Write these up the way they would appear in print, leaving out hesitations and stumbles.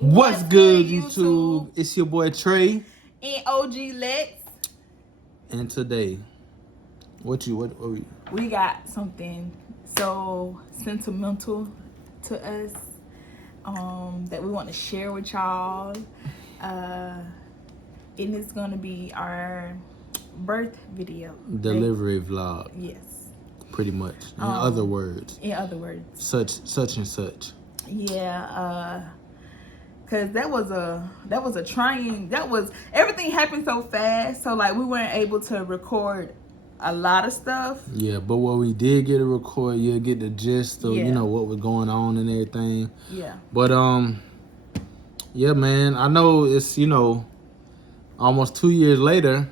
What's good, YouTube? It's your boy Trey and OG Lex. And today, what we got something so sentimental to us that we want to share with y'all. And it's gonna be our birth video. Delivery vlog. Yes. Pretty much. In other words. In other words. Such and such. Yeah, cause that was a trying, everything happened so fast, so like we weren't able to record a lot of stuff. Yeah, but what we did get to record, you'll get the gist of what was going on and everything. Yeah. But yeah, man, I know it's almost 2 years later.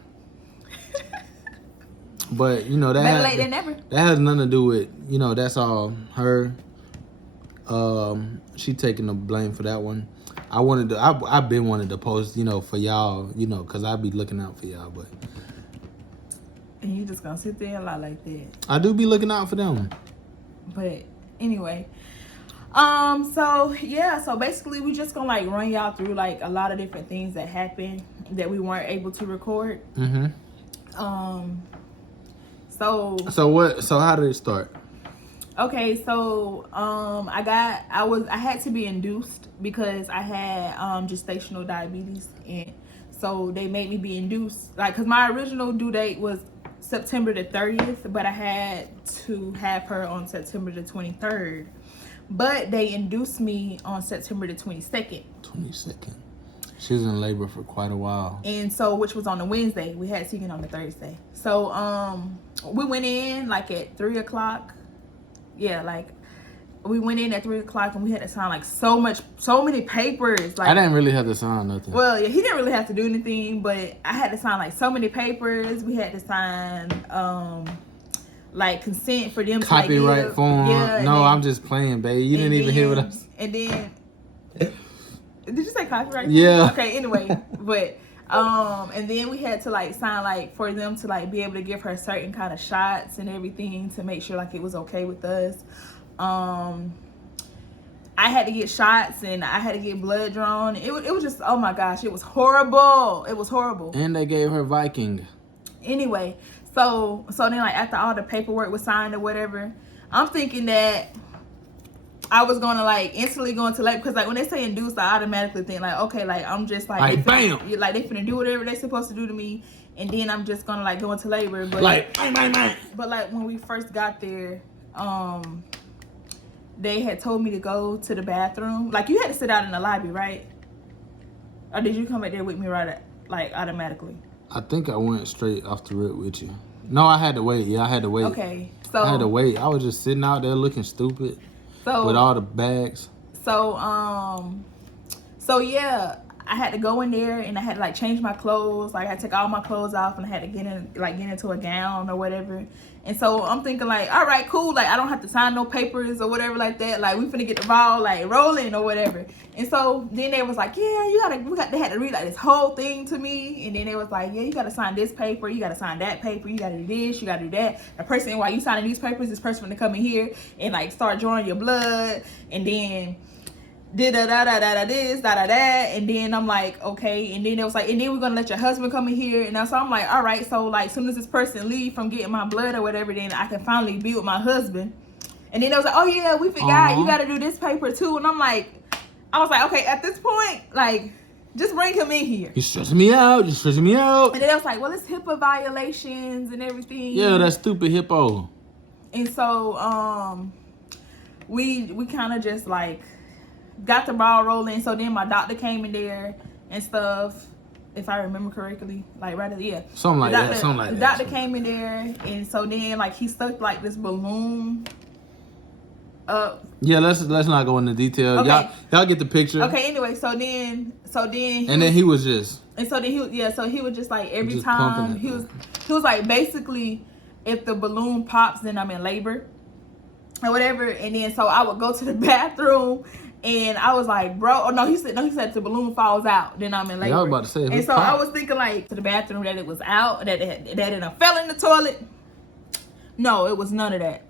But better late than never. That has nothing to do with that's all her. She taking the blame for that one. I've been wanting to post, for y'all, cause I be looking out for y'all, but. And you just gonna sit there and lie like that. I do be looking out for them. But anyway, so basically we just gonna like run y'all through like a lot of different things that happened that we weren't able to record. Mm-hmm. So how did it start? Okay, so I had to be induced because I had gestational diabetes, and so they made me be induced, like, because my original due date was September the 30th, but I had to have her on September the 23rd, but they induced me on September the 22nd. She was in labor for quite a while, and so, which was on a Wednesday. We had Tegan on the Thursday, so we went in like at 3 o'clock. Yeah, like we went in at 3 o'clock and we had to sign like so many papers. Like, I didn't really have to sign nothing. Well, yeah, he didn't really have to do anything, but I had to sign like so many papers. We had to sign like consent for them copyright to like, form. Yeah, no, I'm just playing, babe. You didn't even hear what I said. And then did you say copyright? Yeah. Okay, anyway, but and then we had to like sign like for them to like be able to give her certain kind of shots and everything to make sure like it was okay with us. I had to get shots and I had to get blood drawn. It was just, oh my gosh, it was horrible. It was horrible. And they gave her Viking. Anyway, so then like after all the paperwork was signed or whatever, I'm thinking that I was gonna like instantly go into labor, because like when they say induced, I automatically think like, okay, like I'm just like bam, like they finna do whatever they supposed to do to me, and then I'm just gonna like go into labor. But like bang. But like when we first got there, they had told me to go to the bathroom. Like you had to sit out in the lobby, right? Or did you come back there with me like automatically? I think I went straight off the rip with you. No, I had to wait. Yeah, I had to wait. Okay, so I had to wait. I was just sitting out there looking stupid. With all the bags. So yeah, I had to go in there and I had to like change my clothes. Like I had to take all my clothes off and I had to get into a gown or whatever. And so I'm thinking like, all right, cool. Like I don't have to sign no papers or whatever like that. Like we finna get the ball like rolling or whatever. And so then they was like, yeah, they had to read like this whole thing to me. And then they was like, yeah, you gotta sign this paper, you gotta sign that paper, you gotta do this, you gotta do that. The person, while you signing these papers, this person finna come in here and like start drawing your blood, and then this, that, and then I'm like, okay, and then it was like, and then we're gonna let your husband come in here, and so I'm like, all right, so like, as soon as this person leave from getting my blood or whatever, then I can finally be with my husband. And then it was like, oh yeah, we forgot, you gotta do this paper too, and I was like, okay, at this point, like, just bring him in here. You're stressing me out. And then I was like, well, it's HIPAA violations and everything. Yeah, that stupid hippo. And so we kind of just like got the ball rolling. So then my doctor came in there and stuff, if I remember correctly, like right at the something like that. The doctor came in there, and so then like he stuck like this balloon up. Yeah, let's not go into detail. Okay. Y'all get the picture. Okay. Anyway, so then he was just. And so then he was just like every time he was like, basically, if the balloon pops, then I'm in labor or whatever. And then so I would go to the bathroom. And I was like, bro, oh no, he said if the balloon falls out, then I'm in labor. Yeah, I was about to say. And so I was thinking like to the bathroom that it was out, that it fell in the toilet. No, it was none of that.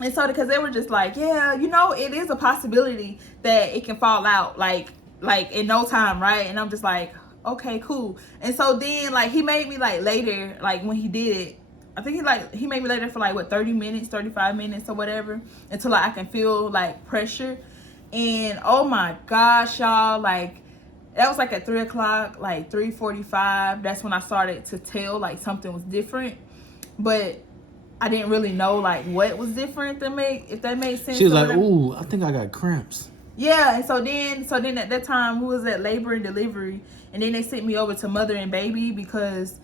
And so because they were just like, yeah, it is a possibility that it can fall out. Like like in no time, right? And I'm just like, okay, cool. And so then like he made me like later, like when he did it, I think he made me later for like what 30 minutes, 35 minutes or whatever, until like I can feel like pressure. And oh my gosh, y'all, like that was like at 3:00, like 3:45. That's when I started to tell like something was different, but I didn't really know like what was different if that made sense. She was like, "Ooh, I think I got cramps." Yeah, and so then at that time we was at labor and delivery, and then they sent me over to mother and baby because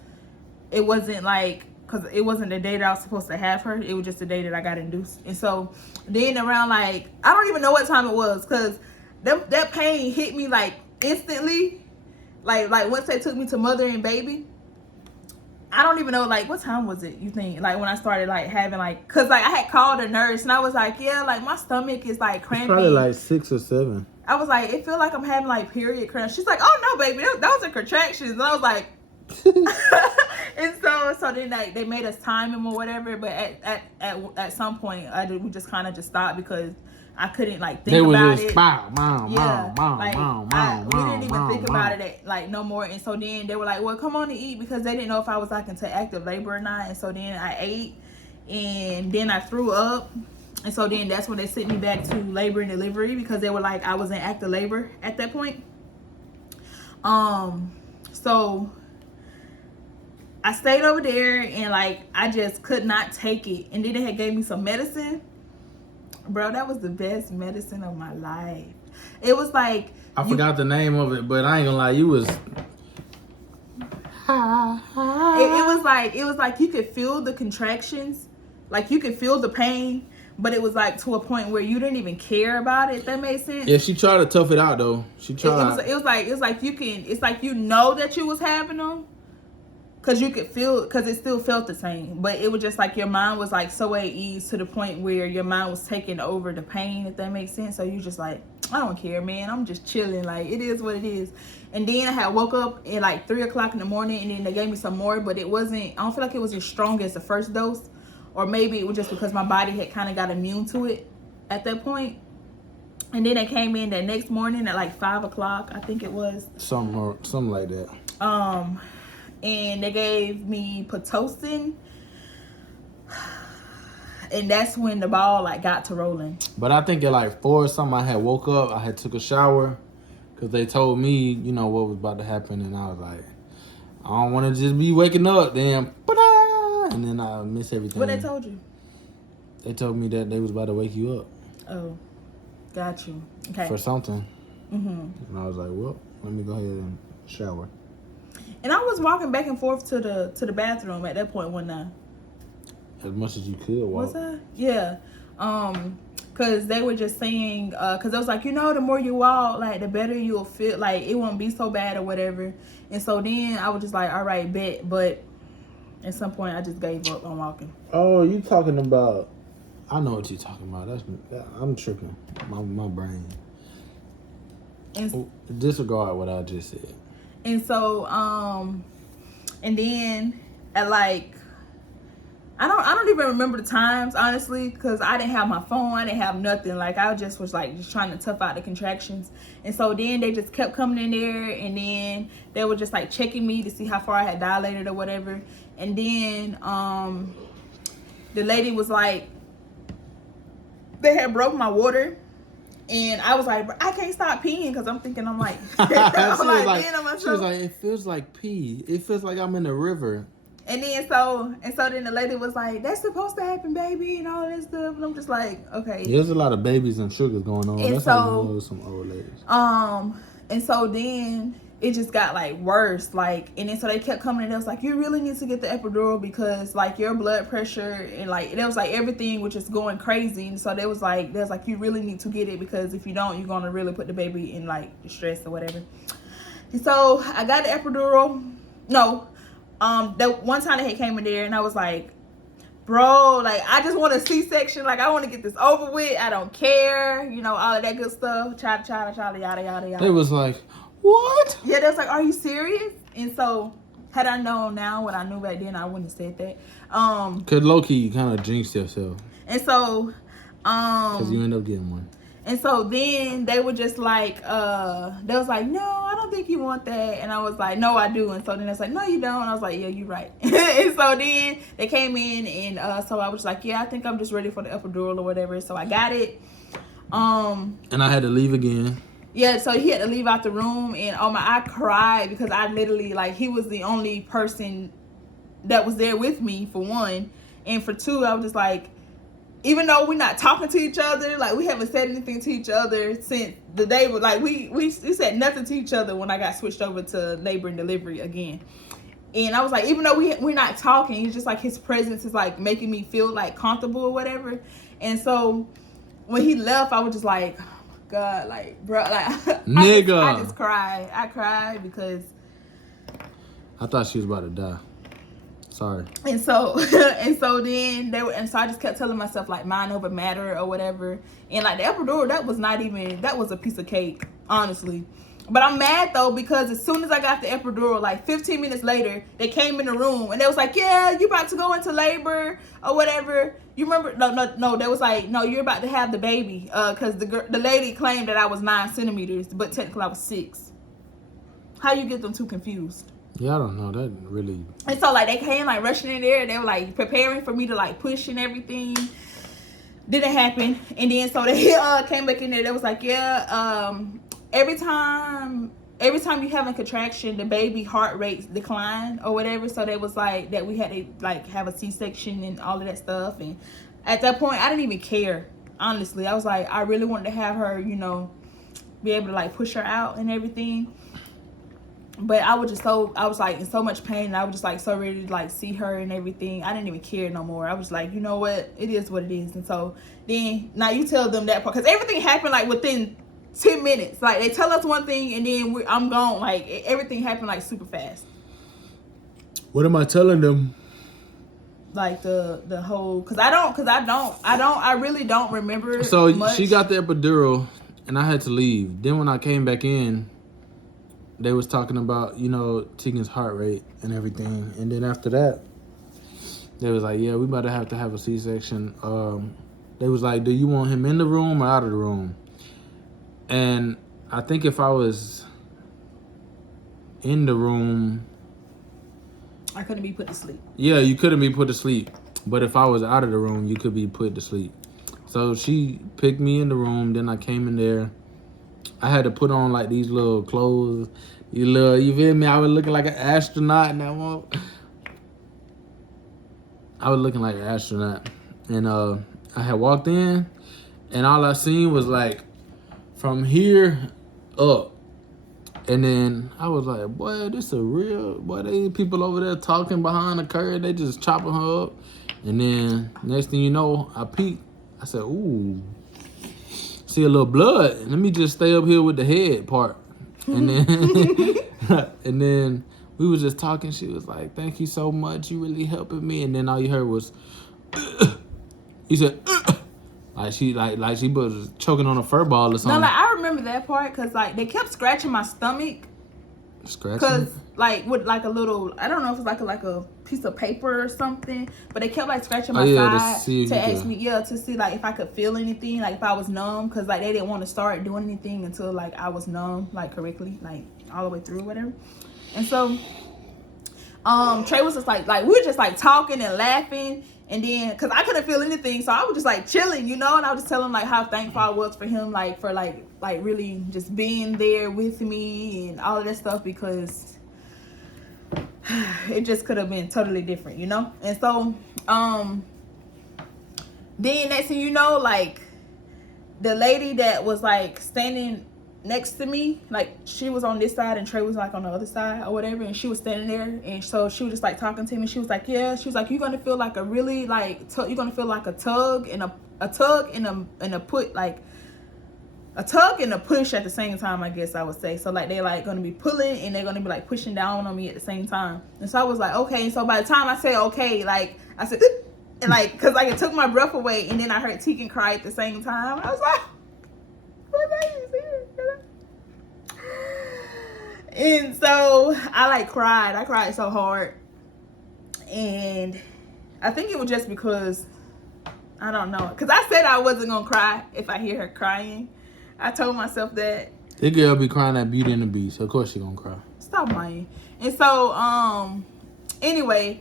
it wasn't the day that I was supposed to have her. It was just the day that I got induced. And so then around like I don't even know what time it was because that pain hit me like instantly. Like once they took me to mother and baby, I don't even know like what time was it, you think, like when I started like having like, cause like I had called a nurse and I was like, yeah, like my stomach is like cramping. It's probably like 6 or 7. I was like, it feel like I'm having like period cramps. She's like, oh no baby, that was a contractions. And I was like and so then like they made us time him or whatever, but at some point we just kind of just stopped because I couldn't like think about it. We didn't even think about it like no more. And so then they were like, well, come on and eat, because they didn't know if I was like into active labor or not. And so then I ate and then I threw up. And so then that's when they sent me back to labor and delivery because they were like I was in active labor at that point. So I stayed over there and like I just could not take it. And then they had gave me some medicine. Bro, that was the best medicine of my life. It was like I forgot the name of it, but I ain't gonna lie, you was. It was like you could feel the contractions, like you could feel the pain, but it was like to a point where you didn't even care about it. If that made sense. Yeah, she tried to tough it out though. She tried. It was like you can. It's like you know that you was having them. Cause you could feel, cause it still felt the same, but it was just like your mind was like so at ease to the point where your mind was taking over the pain, if that makes sense. So you just like, I don't care, man. I'm just chilling. Like it is what it is. And then I had woke up at like 3:00 in the morning, and then they gave me some more, but it wasn't. I don't feel like it was as strong as the first dose, or maybe it was just because my body had kind of got immune to it at that point. And then they came in that next morning at like 5:00, I think it was. Something like that. And they gave me Pitocin, and that's when the ball like got to rolling. But I think at like 4 or something, I had woke up. I had took a shower because they told me, you know, what was about to happen, and I was like, I don't want to just be waking up, then, and then I miss everything. What they told you? They told me that they was about to wake you up. Oh, got you. Okay. For something. Mm-hmm. And I was like, well, let me go ahead and shower. And I was walking back and forth to the bathroom at that point, wasn't I? As much as you could walk. Was I? Yeah. Cause they were just saying, cause I was like, you know, the more you walk, like the better you'll feel, like it won't be so bad or whatever. And so then I was just like, all right, bet. But at some point, I just gave up on walking. Oh, you talking about? I know what you're talking about. I'm tripping. My brain. And disregard what I just said. And so, and then at like, I don't even remember the times, honestly, because I didn't have my phone, I didn't have nothing. Like I just was like just trying to tough out the contractions. And so then they just kept coming in there, and then they were just like checking me to see how far I had dilated or whatever. And then the lady was like, they had broke my water. And I was like, I can't stop peeing because I'm thinking, I'm like, she was like, it feels like pee. It feels like I'm in the river. And then then the lady was like, that's supposed to happen, baby, and all this stuff. And I'm just like, okay. There's a lot of babies and sugars going on. And that's how you know some old ladies. And so then it just got like worse, like, and then so they kept coming and they was like, you really need to get the epidural because like your blood pressure and like it was like everything was just going crazy. And so they was like you really need to get it because if you don't, you're gonna really put the baby in like distress or whatever. And so I got the epidural. That one time they had came in there and I was like, bro, like I just want a C-section, like I want to get this over with, I don't care, you know, all of that good stuff, yada yada yada. It was like, what? Yeah, they was like, are you serious? And so had I known now what I knew back then, I wouldn't have said that. Cause low key you kind of jinxed yourself. And so cause you end up getting one. And so then they were just like, they was like, no, I don't think you want that. And I was like, no, I do. And so then they was like, no, you don't. And I was like, yeah, you're right. And so then they came in, and so I was like, yeah, I think I'm just ready for the epidural or whatever. So I got it. And I had to leave again. Yeah, so he had to leave out the room, and I cried because I literally, like, he was the only person that was there with me, for one. And for two, I was just like, even though we're not talking to each other, like, we haven't said anything to each other since the day, like, we said nothing to each other when I got switched over to labor and delivery again. And I was like, even though we're not talking, it's just like his presence is like making me feel like comfortable or whatever. And so when he left, I was just like, oh my God, like, bro, like, Nigga. I just cried. I cried because I thought she was about to die. Sorry. And so then so I just kept telling myself, like, mind over matter or whatever. And like the epidural, that was a piece of cake, honestly. But I'm mad though, because as soon as I got the epidural, like 15 minutes later, they came in the room and they was like, yeah, you about to go into labor or whatever. You remember? No. They was like, no, you're about to have the baby. Cause the lady claimed that I was 9 centimeters, but technically I was 6. How you get them two confused? Yeah, I don't know. That really. And so like they came like rushing in there. They were like preparing for me to like push and everything. Didn't happen. And then so they came back in there. They was like, yeah, every time you have a contraction, the baby heart rates decline or whatever. So they was like that we had to like have a C-section and all of that stuff. And at that point, I didn't even care. Honestly, I was like, I really wanted to have her, you know, be able to like push her out and everything. But I was like in so much pain, and I was just like so ready to like see her and everything. I didn't even care no more. I was like, you know what, it is what it is. And so then now you tell them that part, because everything happened like within 10 minutes. Like they tell us one thing and then I'm gone. Like everything happened like super fast. What am I telling them? Like the whole, I really don't remember. So much. She got the epidural and I had to leave. Then when I came back in, they was talking about, you know, Tegan's heart rate and everything. And then after that, they was like, yeah, we about to have a C-section. They was like, do you want him in the room or out of the room? And I think if I was in the room, I couldn't be put to sleep. Yeah, you couldn't be put to sleep. But if I was out of the room, you could be put to sleep. So she picked me in the room. Then I came in there. I had to put on like these little clothes. You feel me? I was looking like an astronaut in that one. I was looking like an astronaut. And I had walked in and all I seen was like from here up. And then I was like, boy, this a real, boy, they people over there talking behind the curtain. They just chopping her up. And then next thing you know, I peeked. I said, ooh, see a little blood. Let me just stay up here with the head part. And then, and then we was just talking. She was like, thank you so much. You really helping me. And then all you heard was, he said, like she was choking on a fur ball or something. No, like I remember that part because like they kept scratching my stomach. Scratching? Because like with like a little, I don't know if it's like a piece of paper or something, but they kept like scratching my side to ask me, to see like if I could feel anything, like if I was numb, because like they didn't want to start doing anything until like I was numb, like correctly, like all the way through, whatever. And so Trey was just like we were just like talking and laughing. And then, because I couldn't feel anything, so I was just like chilling, you know, and I was just telling him like how thankful I was for him, like for like really just being there with me and all of that stuff, because it just could have been totally different, you know. And so then next thing you know, like the lady that was like standing next to me, like she was on this side and Trey was like on the other side or whatever, and she was standing there, and so she was just like talking to me. She was like, yeah, she was like, you're gonna feel like a really like you're gonna feel like a tug and a tug and a put, like a tug and a push at the same time, I guess I would say. So like they're like gonna be pulling and they're gonna be like pushing down on me at the same time. And so I was like, okay. And so by the time I said okay, like I said and like, because like it took my breath away, and then I heard Tegan cry at the same time. I was like, what are you serious? And so I like cried. I cried so hard. And I think it was just because I don't know. Because I said I wasn't going to cry if I hear her crying. I told myself that. This girl be crying at Beauty and the Beast. Of course she gonna cry. Stop lying. And so, anyway,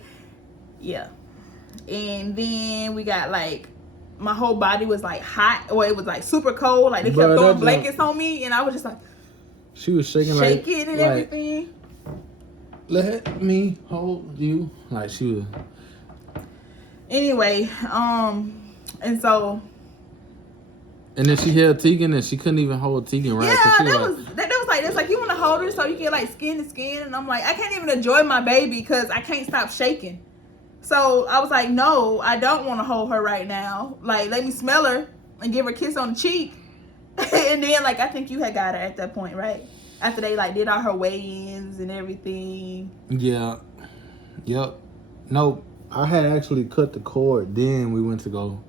yeah. And then we got like, my whole body was like hot, or it was like super cold. Like they kept throwing blankets on me, and I was just like, she was shaking and everything. Let me hold you. Like she was. Anyway, and so. And then she held Tegan, and she couldn't even hold Tegan right. Yeah, that was like this. Like you want to hold her so you can like skin to skin, and I'm like, I can't even enjoy my baby because I can't stop shaking. So I was like, no, I don't want to hold her right now. Like, let me smell her and give her a kiss on the cheek. And then, like, I think you had got her at that point, right? After they, like, did all her weigh-ins and everything. Yeah. Yep. No, I had actually cut the cord. Then we went to go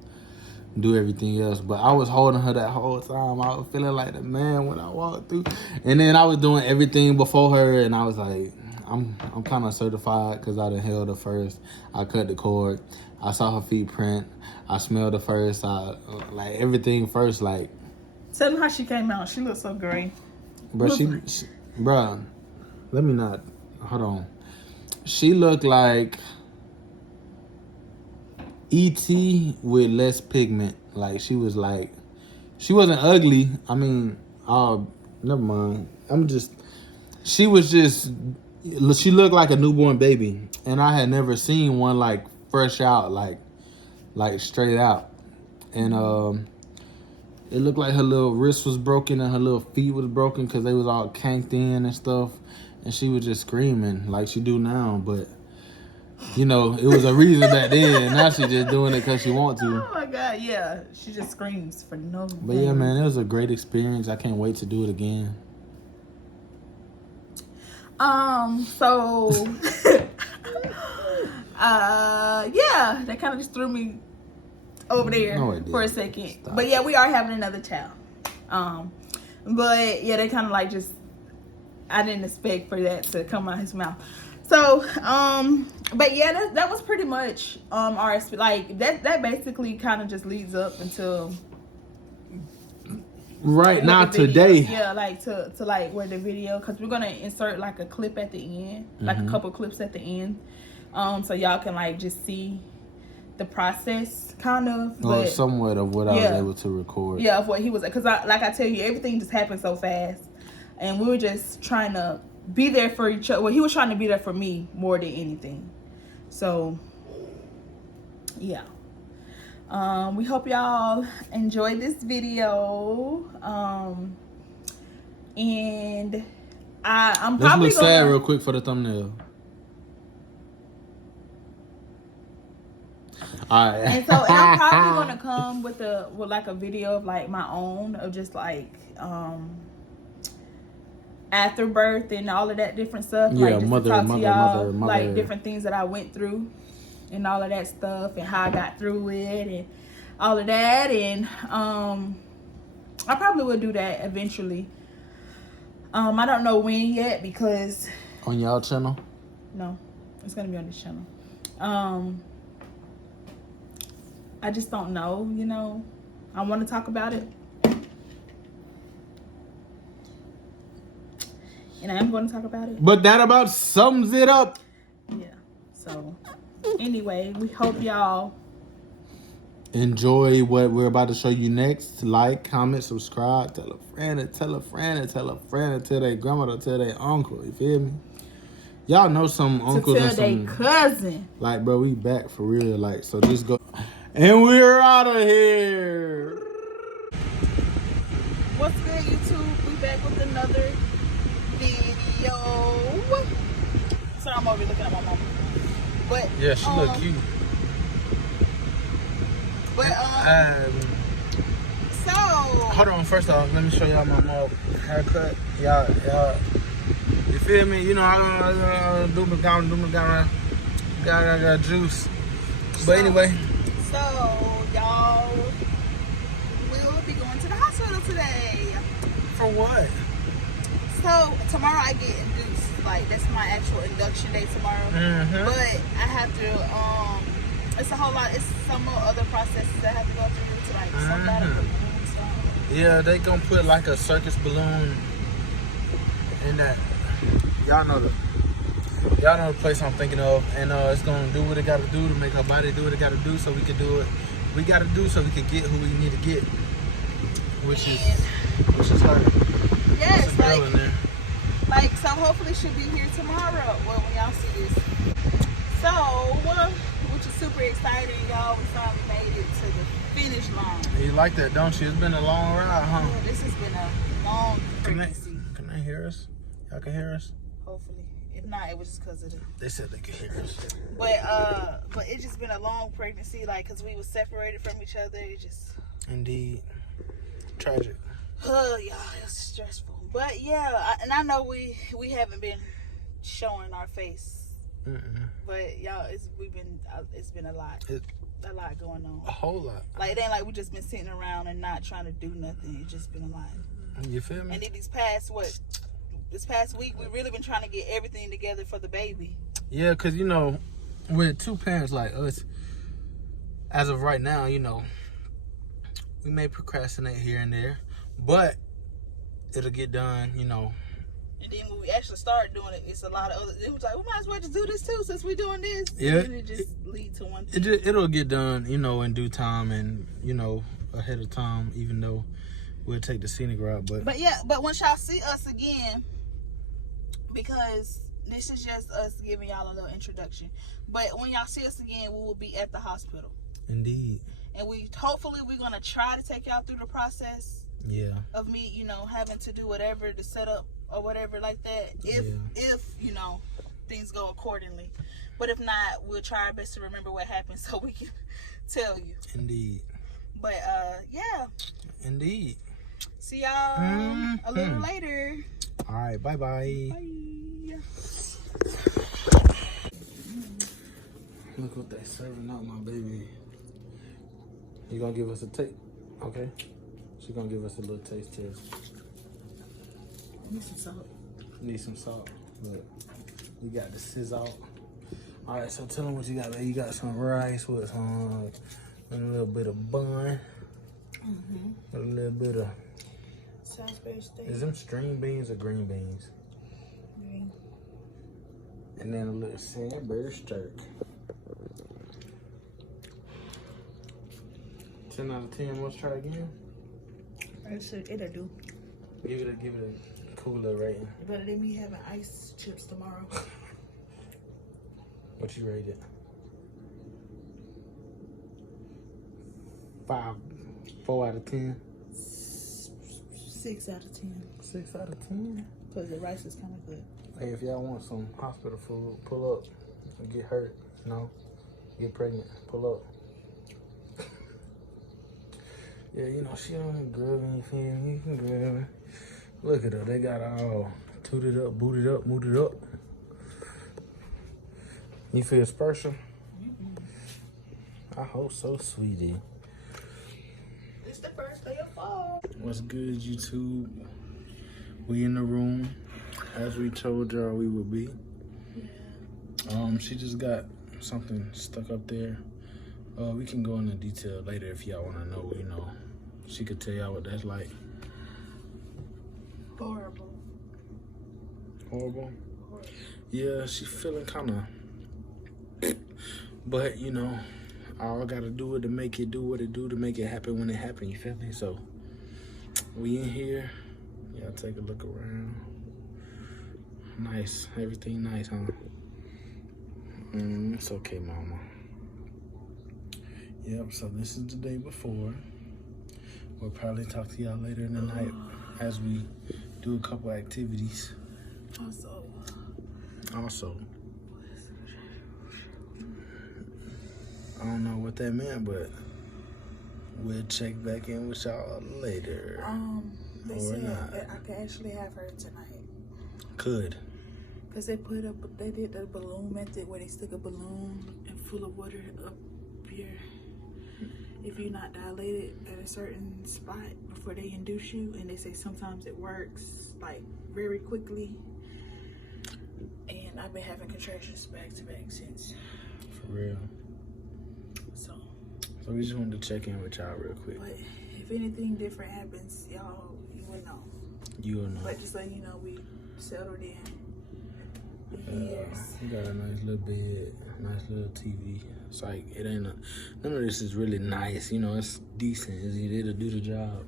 do everything else. But I was holding her that whole time. I was feeling like the man when I walked through. And then I was doing everything before her, and I was like, I'm kind of certified because I done held her first. I cut the cord. I saw her feet print. I smelled her first. I like everything first. Like, tell them how she came out. She looked so great. Bro, bruh, let me not. Hold on. She looked like E.T. with less pigment. Like she wasn't ugly. I mean, never mind. She looked like a newborn baby, and I had never seen one like fresh out, like straight out. And it looked like her little wrist was broken and her little feet was broken because they was all canked in and stuff. And she was just screaming like she do now, but you know it was a reason back then. Now she just doing it because she want to. Oh my God, yeah, she just screams for no reason. But yeah, man, it was a great experience. I can't wait to do it again. So, yeah, that kind of just threw me over there for a second. Stop. But yeah, we are having another child. But yeah, they kind of like just, I didn't expect for that to come out his mouth. So, but yeah, that was pretty much, our, like, that basically kind of just leads up until. Right now, today. Yeah, like to like where the video, because we're gonna insert like a clip at the end, like a couple clips at the end, so y'all can like just see the process, kind of. But somewhat of what I was able to record. Yeah, of what he was, because like I tell you, everything just happened so fast, and we were just trying to be there for each other. Well, he was trying to be there for me more than anything. So, yeah. We hope y'all enjoyed this video. And I'm probably Let's look sad real quick for the thumbnail. All right. And I'm probably gonna come with like a video of like my own of just like after birth and all of that different stuff. Yeah, like just mother, to talk to y'all, mother. like different things that I went through and all of that stuff and how I got through it and all of that. And I probably will do that eventually. I don't know when yet because on y'all channel? No, it's gonna be on this channel. I just don't know, you know. I want to talk about it. And I am going to talk about it. But that about sums it up. Yeah. So, anyway, we hope y'all enjoy what we're about to show you next. Like, comment, subscribe, tell a friend, and tell a friend, and tell a friend, and tell their grandmother, tell their uncle. You feel me? Y'all know some uncles and some cousin. Like, bro, we back for real. Like, so just go. And we're out of here. What's good, YouTube? We back with another video. Sorry, I'm over looking at my mom. But yeah, she look cute. But so hold on. First off, let me show y'all my mom haircut. Y'all, you feel me? You know I do my down, got juice. But anyway. So, y'all, we will be going to the hospital today. For what? So, tomorrow I get induced. Like, that's my actual induction day tomorrow. But I have to It's a whole lot. It's some more other processes that have to go through to like some kind of balloon stuff. Yeah, they gonna put like a circus balloon in that. Y'all know the place I'm thinking of, and it's gonna do what it gotta do to make her body do what it gotta do, so we can do it. We gotta do so we can get who we need to get, which is her. Yes, There's a girl in there. like so. Hopefully she'll be here tomorrow. Well, when y'all see this. So, which is super exciting, y'all. We finally made it to the finish line. You like that, don't you? It's been a long ride, huh? Yeah, this has been a long pregnancy. Can they hear us? Y'all can hear us? Hopefully. If not, it was just because of the... They said they could hear us. But it's just been a long pregnancy, like, because we were separated from each other. It just... Indeed. Tragic. Oh, y'all, it's stressful. But, yeah, and I know we haven't been showing our face. But, y'all, it's been a lot. A lot going on. A whole lot. Like, it ain't like we just been sitting around and not trying to do nothing. It's just been a lot. You feel me? And then this past week, we really been trying to get everything together for the baby. Yeah, because, you know, with two parents like us, as of right now, you know, we may procrastinate here and there, but it'll get done, you know. And then when we actually start doing it, it's a lot of other... It was like, we might as well just do this too, since we're doing this. Yeah. And it just lead to one thing. It'll get done, you know, in due time and, you know, ahead of time, even though we'll take the scenic route. But yeah, but once y'all see us again, because this is just us giving y'all a little introduction. But when y'all see us again, we will be at the hospital. Indeed. And hopefully we're going to try to take y'all through the process. Yeah. Of me, you know, having to do whatever to set up or whatever like that, if you know, things go accordingly. But if not, we'll try our best to remember what happened so we can tell you. Indeed. But yeah. Indeed. See y'all a little later. All right, bye-bye. Bye. Look what they serving out my baby. You gonna give us a taste? Okay. She gonna give us a little taste test. Need some salt. Need some salt. Look, we got the sizzle. All right, so tell them what you got, man. You got some rice with some, a little bit of bun, a little bit of. Salisbury steak. Is them string beans or green beans? Green. And then a little Sandberry jerk. 10 out of 10. Let's try again. It'll do. Give it a cooler rating. Better than me having ice chips tomorrow. What you rate it? 4 out of 10. 6 out of 10. 6 out of 10. Cause the rice is kind of good. Hey, if y'all want some hospital food, pull up. Get hurt, you know. Get pregnant, pull up. Yeah, you know, she on grubbing, you feel me? You can grab. Look at her, they got all tooted up, booted up, mooted up. You feel special? I hope so, sweetie. It's the first day of fall. What's good, YouTube? We in the room, as we told y'all we would be. She just got something stuck up there. We can go into detail later if y'all want to know, you know. She could tell y'all what that's like. Horrible. Horrible? Yeah, she feeling kind of... But, you know, all I got to do is to make it do what it do to make it happen when it happen, you feel me? So, we in here. Y'all take a look around. Nice. Everything nice, huh? It's okay, mama. Yep, so this is the day before. We'll probably talk to y'all later in the night as we do a couple activities. Also, I don't know what that meant, but we'll check back in with y'all later. They said I could actually have her tonight. Could. Cause they did the balloon method where they stick a balloon and full of water up here. If you're not dilated at a certain spot before they induce you, and they say sometimes it works like very quickly. And I've been having contractions back to back since. For real. So we just wanted to check in with y'all real quick. But if anything different happens, y'all, you will know. You will know. But just letting you know, we settled in. Yes. We got a nice little bed, nice little TV. It's like, it ain't none of this is really nice. You know, it's decent. It'll do the job.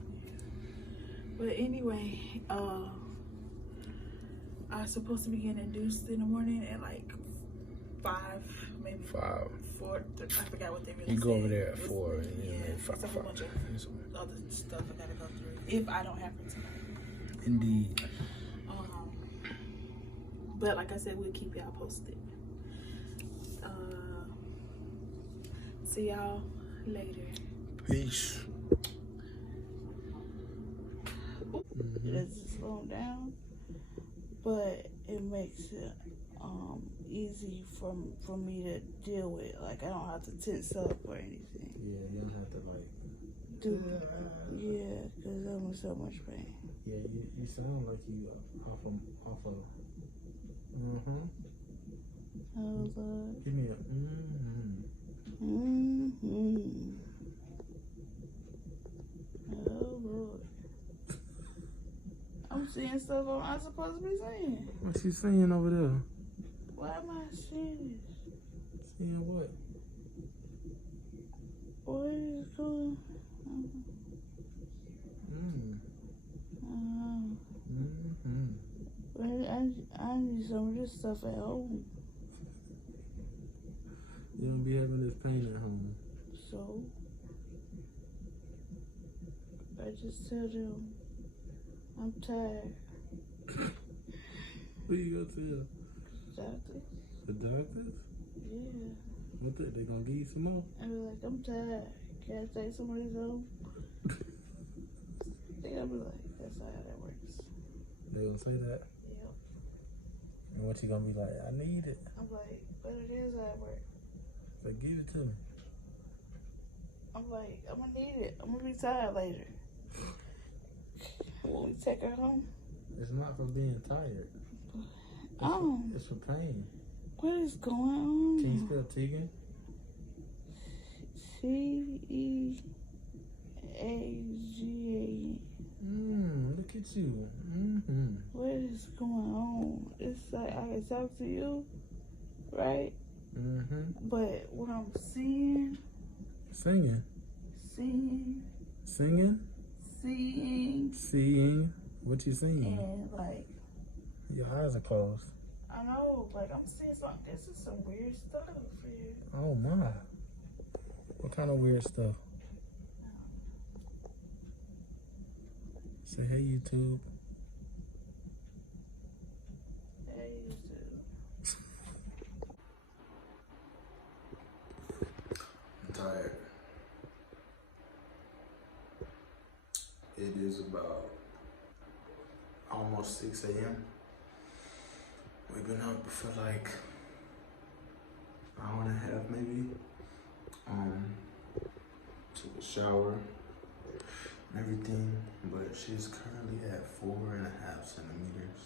But anyway, I was supposed to be getting induced in the morning at like 5, maybe 4. I forgot what they really said. You go over there at 4 and yeah, 5. It's a whole bunch of other stuff I gotta go through if I don't have it tonight. Indeed. But like I said, we'll keep y'all posted. See y'all later. Peace. It's slowing down, but it makes it easy for me to deal with. Like, I don't have to tense up or anything. Yeah, you don't have to like yeah, because I'm in so much pain. Yeah, you sound like you off of Oh Lord. Give me a Oh Lord. I'm seeing stuff I'm not supposed to be seeing. What's you saying over there? Why am I seeing this? Seeing what? What is going on? I need some of this stuff at home. You don't be having this pain at home. So, I just tell them I'm tired. Who you go to? Doctor? The doctors? Yeah. What they gonna give you some more? I be like, I'm tired. Can I take some of this home? They gonna be like, that's not how that works. They gonna say that? Yep. And what you gonna be like? I need it. I'm like, but it is how it works. So give it to me. I'm like, I'm gonna need it. I'm gonna be tired later. Will we take her home? It's not for being tired. It's for pain. What is going on? Can you spell Tegan? Teaga. Look at you. What is going on? It's like I can talk to you, right? But what I'm seeing. Singing. What you seeing? And like. Your eyes are closed. I know, like I'm seeing something. This is some weird stuff here. Oh my. What kind of weird stuff? Say hey YouTube. Hey YouTube. I'm tired. It is about almost 6 a.m. We've been up for like an hour and a half maybe. Took a shower and everything, but she's currently at 4.5 centimeters.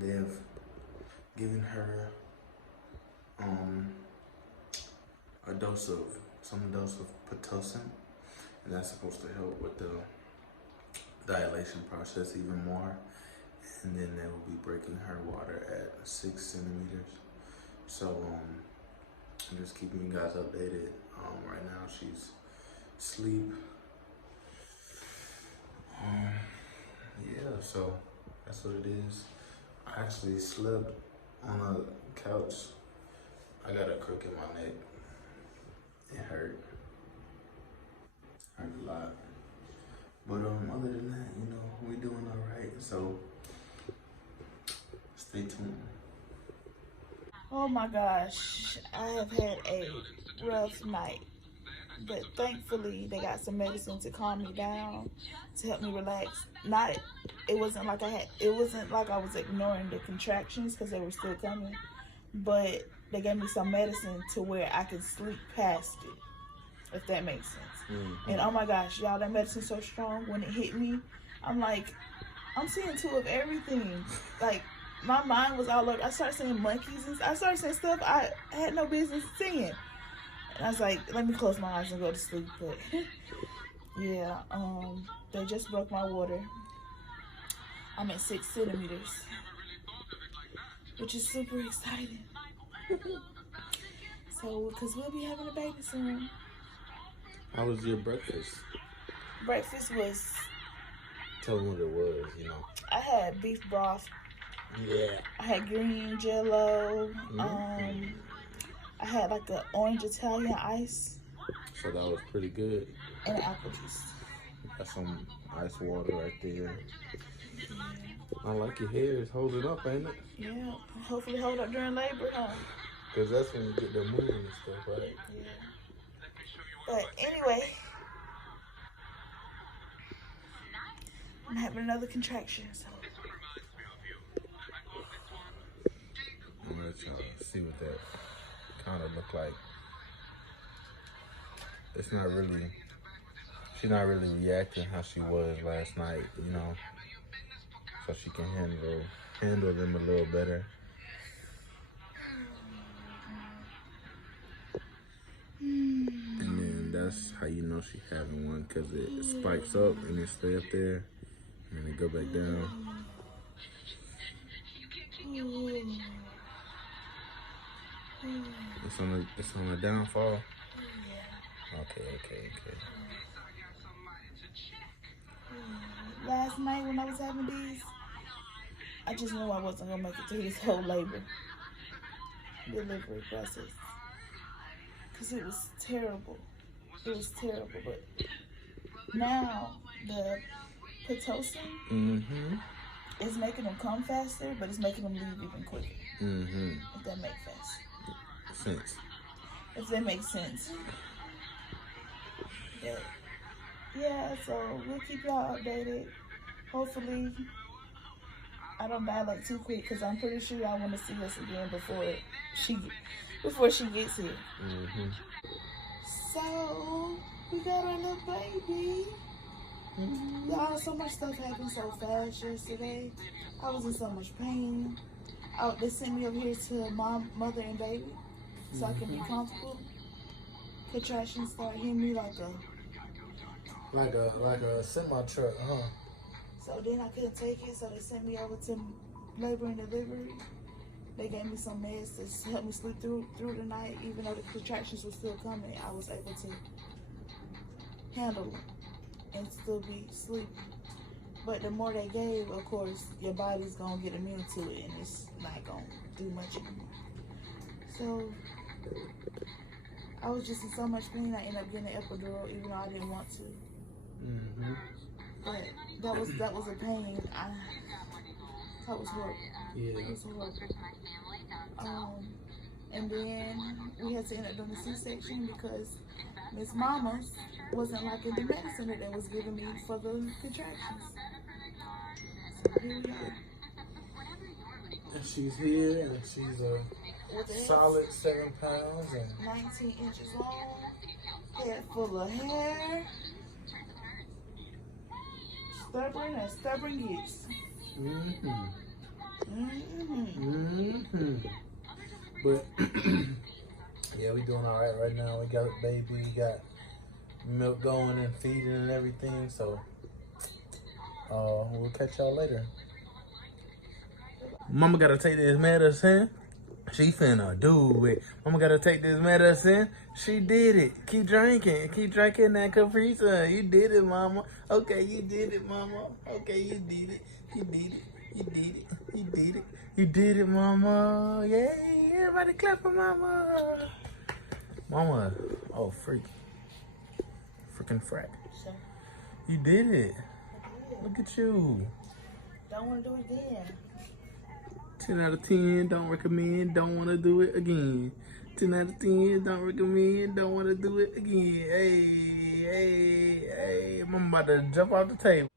They have given her a dose of Pitocin, and that's supposed to help with the dilation process even more. And then they will be breaking her water at 6 centimeters. So I'm just keeping you guys updated. Right now she's asleep. Yeah, so that's what it is. I actually slept on a couch. I got a crook in my neck. It hurt a lot. But other than that, you know, we're doing all right. So stay tuned. Oh my gosh, I have had a rough night, but thankfully they got some medicine to calm me down, to help me relax. It wasn't like I was ignoring the contractions because they were still coming, but they gave me some medicine to where I could sleep past it, if that makes sense. And oh my gosh, y'all, that medicine's so strong. When it hit me, I'm like, I'm seeing two of everything. Like, my mind was all over. I started seeing monkeys and I started seeing stuff I had no business seeing. And I was like, let me close my eyes and go to sleep. But yeah, they just broke my water. I'm at 6 centimeters, which is super exciting. So, because we'll be having a baby soon. How was your breakfast? Breakfast was... Tell me what it was, you know. I had beef broth. Yeah. I had green jello. I had like an orange Italian ice. So that was pretty good. And apple juice. Got some ice water right there. Yeah. I like your hair. It's holding up, ain't it? Yeah. Hopefully hold up during labor, huh? Because that's when you get the moving and stuff, right? Yeah. But anyway, I'm having another contraction, so. I'm gonna let y'all see what that kind of look like. It's not really, she's not really reacting how she was last night, you know, so she can handle them a little better. And then that's how you know she having one, because it spikes up and it stay up there and then it go back down. It's on the downfall. Okay. Last night when I was having these, I just knew I wasn't gonna make it through this whole delivery process, cause it was terrible. It was terrible, but now the Pitocin is making them come faster, but it's making them leave even quicker. If that makes sense. If that makes sense. But yeah, so we'll keep y'all updated. Hopefully, I don't die like too quick, because I'm pretty sure y'all want to see us again before she gets here. So we got our little baby. Y'all, so much stuff happened so fast yesterday. I was in so much pain. They sent me over here to mom, mother, and baby, so I can be comfortable. Contractions started hitting me like a semi truck, huh? So then I couldn't take it, so they sent me over to labor and delivery. They gave me some meds to help me sleep through the night. Even though the contractions were still coming, I was able to handle them and still be sleeping. But the more they gave, of course, your body's gonna get immune to it, and it's not gonna do much anymore. So I was just in so much pain, I ended up getting an epidural, even though I didn't want to. But that was a pain. That was horrible. Yeah. It was horrible. And then we had to end up doing a C-section because Miss Mama's wasn't liking the medicine that they was giving me for the contractions. So here we are. And she's here, and she's a solid 7 pounds and 19 inches long, head full of hair, stubborn as stubborn gets. But yeah, we doing all right now. We got a baby, we got milk going and feeding and everything. So we'll catch y'all later. Mama gotta take this medicine. She finna do it. Mama gotta take this medicine. She did it. Keep drinking. Keep drinking that Capri Sun. You did it, Mama. Okay, you did it, Mama. Okay, you did it. You did it. You did it. You did it. You did it, Mama. Yay. Everybody clap for Mama. Mama. Oh, freak. Freaking frack. Sure. You did it. I did. Look at you. Don't want to do it again. 10 out of 10, don't recommend, don't want to do it again. 10 out of 10, don't recommend, don't want to do it again. Hey, I'm about to jump off the table.